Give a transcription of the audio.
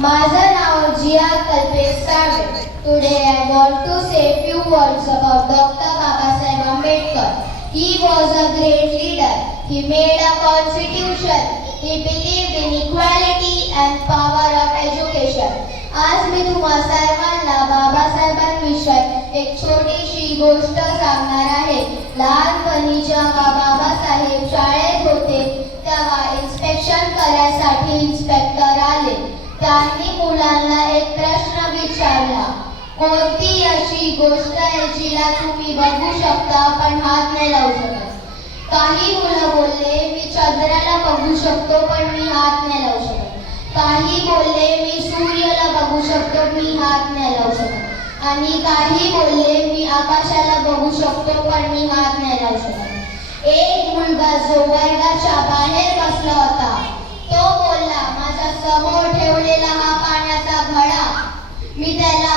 माझं नाव जिया Kalpesh Salve. Today I want to say few words about Dr. Babasaheb Ambedkar. He was a great leader. He made a constitution. He believed in equality and power of education. आज मी तुम्हा सर्वांना बाबासाहेबांविषयी एक छोटीशी गोष्ट सांगणार आहे. लहानपणी जेव्हा बाबासाहेब शाळेत होते तेव्हा इन्स्पेक्शन करायसाठी इन्स्पेक्टर आले. त्यांनी मुलांना एक प्रश्न विचारला, कोणती अशी गोष्ट आहे जिला तुम्ही बघू शकता पण हात नाही लावू शकत? काही मुलं बोलले, मी चंद्राला बघू शकतो पण मी हात नाही लावू शकत. काही बोलले, मी सूर्याला बघू शकतो, मी हात नाही लावू शकत. आणि काही बोलले, मी आकाशाला बघू शकतो पण मी हात नाही लावू शकत. एक मुलगा जो वर्गाच्या बाहेर बसला होता तो बोलला, माझ्या समोर ठेवलेला हा पाण्याचा घडा, मी त्याला